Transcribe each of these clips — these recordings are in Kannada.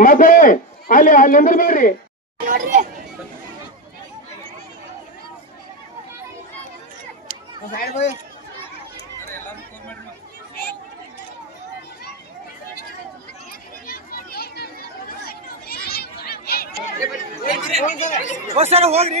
ಮಕ್ಕಳೇ ಅಲ್ಲಿ ಅಲ್ಲಿ ನಿಂದ್ರಬೇಡ್ರಿ ಹೋಗ್ರಿ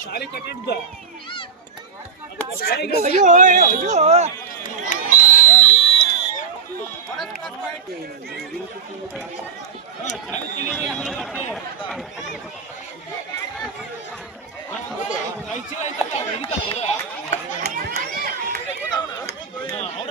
ಶಾಲೆ ಕಟ್ಟಿದ್ದ ಅಯ್ಯೋ ಅಯ್ಯೋ ಅವ್ರ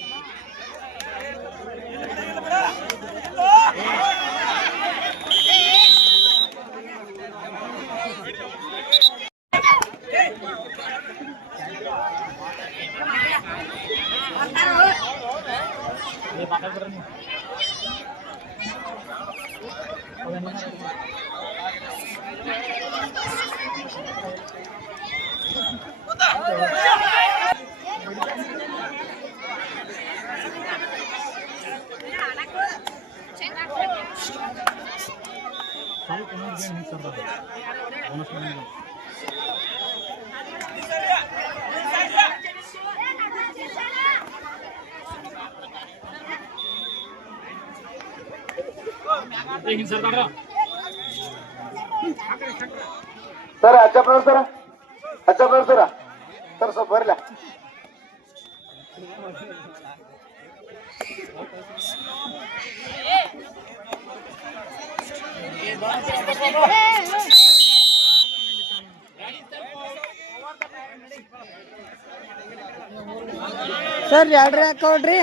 Sağlık enerjiye. ಸರ್ ಅಜ್ಜಪ್ಪನವ್ರ ಸರ ಅಜ್ಜಪ್ಪನವ್ರ ಸರ ಸರ್ ಸ್ವಲ್ಪ ಬರ್ಲ ಸರ್ ಎರಡ್ರಿ ಹಾಕೋಡ್ರಿ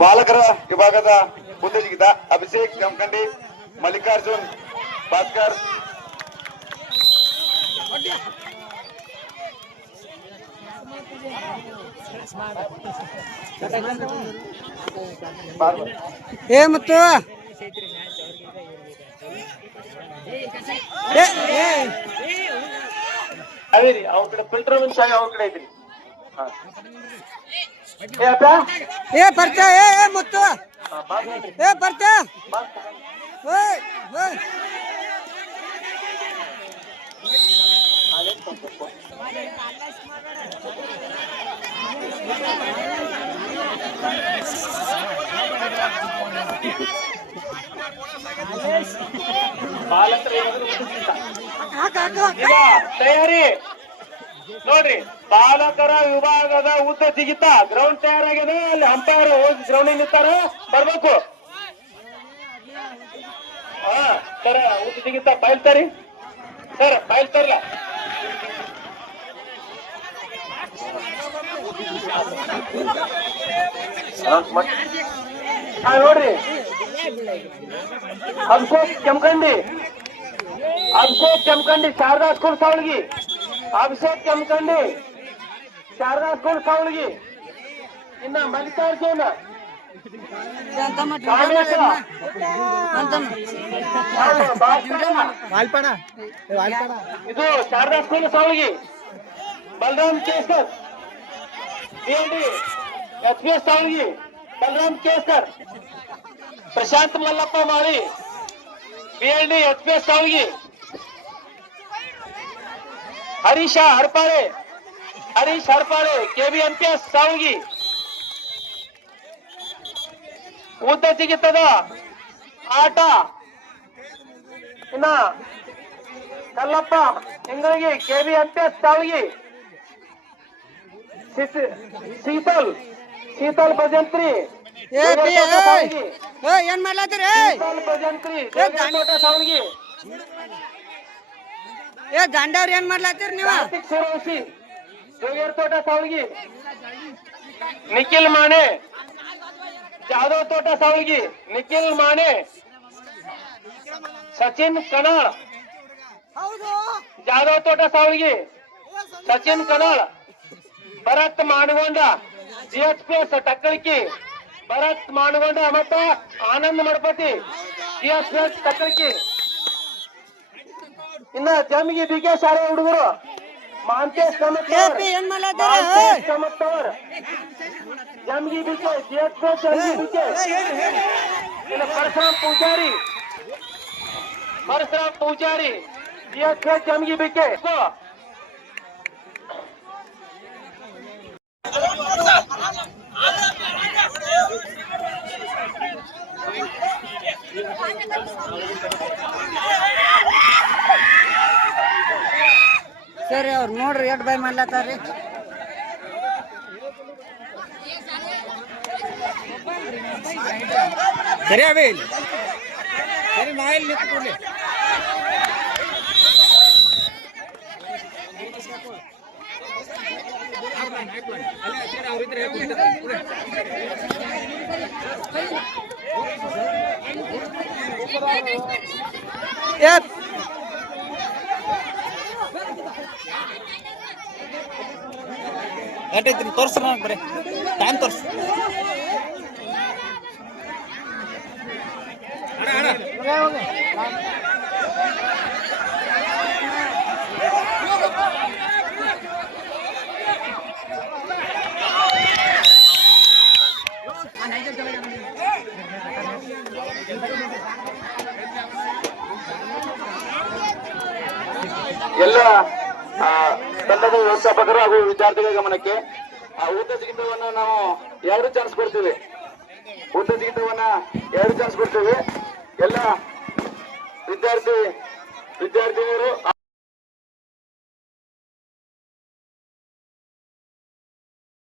ಬಾಲಕರ ವಿಭಾಗದ ಉತ್ತೇಜಿತ ಅಭಿಷೇಕ್ ಜಮಖಂಡಿ ಮಲ್ಲಿಕಾರ್ಜುನ್ ಭಾಸ್ಕರ್ ಬಾರ್ಬರ್. ಏ ಮತ್ತು ಏ, ಏ, ಅದೇ ರೀ ಅವ್ರ ಕಡೆ ಫಿಲ್ಟರ್ ಶಾಲೆ ಅವ್ರ ಕಡೆ ಐತ್ರಿ ಹಾ. ಏ ಅಪ್ಪ ಏ ಬರ್ತ ಏ ಏ ಮುತ್ತು ಹಾ, ಬಾರ್ಬರ್ ನೋಡ್ರಿ. ಏ ಬರ್ತ ಬಾರ್ಬರ್. ಓಯ್ ಓಯ್ ಆ ತಯಾರಿ. ನೋಡ್ರಿ ಬಾಲಕರ ವಿಭಾಗದ ಉದ್ದ ಜಿಗಿತ ಗ್ರೌಂಡ್ ತಯಾರಾಗಿದೆ, ಅಲ್ಲಿ ಅಂಪೈರ್ ಹೋಗಿ ಗ್ರೌಂಡ್ ನಿಂತಾರ, ಬರ್ಬೇಕು. ಹಾ, ಸರ ಉದ್ದ ಜಿಗಿತ ಬಯಲ್ತಾರಿ? ಸರ್, ಬಯಲ್ತಾರಲ್ಲ. ನೋಡ್ರಿ. ಅಭಿಷೇಕ್ ಕೆಮ್ಕಂಡಿ. ಅಭಿಷೇಕ್ ಕೆಮ್ಕಂಡಿ ಶಾರದಾ ಸ್ಕೂಲ್ ಸಾವಳಗಿ. ಅಭಿಷೇಕ್ ಕೆಂಕಂಡಿ ಶಾರದಾ ಸ್ಕೂಲ್ ಸಾವಳಗಿ. ಇನ್ನ ಮಲ್ಲಿಕಾರ್ಜುನ. ಇದು Sharada school Savalagi. Balaram Kesar. BLD H P S Balaram Kesar Prashant Mallappa Mali D H P S Savalagi Harisha Harpale Harish Harpale KBMPS Savalagi ಉದ್ದ ಜಿಗಿತದ ಆಟ ಇನ್ನ ಕಲ್ಲಪ್ಪ ಹಿಂಗಾಗಿ ಭಜಂತ್ರಿ ಏ ಪಿ ಏ, ಏ? ಶೀತಲ್ ಭಜಂತ್ರಿ ಏನ್ ಬಜಂತ್ರಿ ಏ ದಂಡವ್ರ ಏನ್ ಮಾಡ್ಲಾತ್ತೀರಿ ನೀವ? ಸುರವಸಿ ಜೋಗೇರ್ ತೋಟ ಸಾವಳಗಿ ನಿಖಿಲ್ ಮಾಣೆ ಜಾಧವ್ ತೋಟ ಸಾವಳಗಿ ನಿಖಿಲ್ ಮಾಣೆ ಸಚಿನ್ ಕನಾಳ್. ಹೌದು. ಜಾಧವ್ ತೋಟ ಸಾವಳಗಿ ಸಚಿನ್ ಕನಾಳ್. ಭರತ್ ಮಾನಗೊಂಡ ಜಿಎಸ್ಪಿಎಸ್ ಟಕ್ಕಳಿಕಿ ಭರತ್ ಮಾನಗೊಂಡ ಮತ್ತ ಆನಂದ್ ಮಡಪತಿ ಜಿಎಸ್ಪಿಎಸ್ ಟಕ್ಕಳಿಕಿ ಇನ್ನ ಜಮಿಗೆ ಬಿ ಕೆ ಶಾಲೆ ಹುಡುಗರು ಮಾಂತೇಶ್ ಪಿ ಏ? Mantesh Kamattavar Jamige B K GSPS Jamige B K. ಹೇಳ್ರಿ. Parashuram Pujari. Parashuram Pujari S Jamige B K. ಸರಿ ಅವ್ರು ನೋಡ್ರಿ ಎಷ್ಟ್ ಬೈ ಮಾಡ್ಲತ್ತಾರ್ರಿ ಸರಿ ಅವೇ ಇಲ್ಲಿ ಸರಿ ನಾ ಇಲ್ಲಿ ನಿಂತು ಕೊಡ್ಲಿ ಎಷ್ಟೈತಿ ತೋರ್ಸ್ರ ಬರೀ. ಟೈಮ್ ತೋರ್ಸ್ ಎಲ್ಲ ತಂಡದ ವ್ಯವಸ್ಥಾಪಕರು ಹಾಗೂ ವಿದ್ಯಾರ್ಥಿಗಳ ಗಮನಕ್ಕೆ ಆ ಊಟ ಜಿಗಿತವನ್ನ ನಾವು ಎರಡು ಚಾನ್ಸ್ ಕೊಡ್ತೀವಿ. ಊಟ ಜಿಗಿತವನ್ನ ಎರಡು ಚಾನ್ಸ್ ಕೊಡ್ತೀವಿ. ಎಲ್ಲ ವಿದ್ಯಾರ್ಥಿ, ವಿದ್ಯಾರ್ಥಿನಿಯರು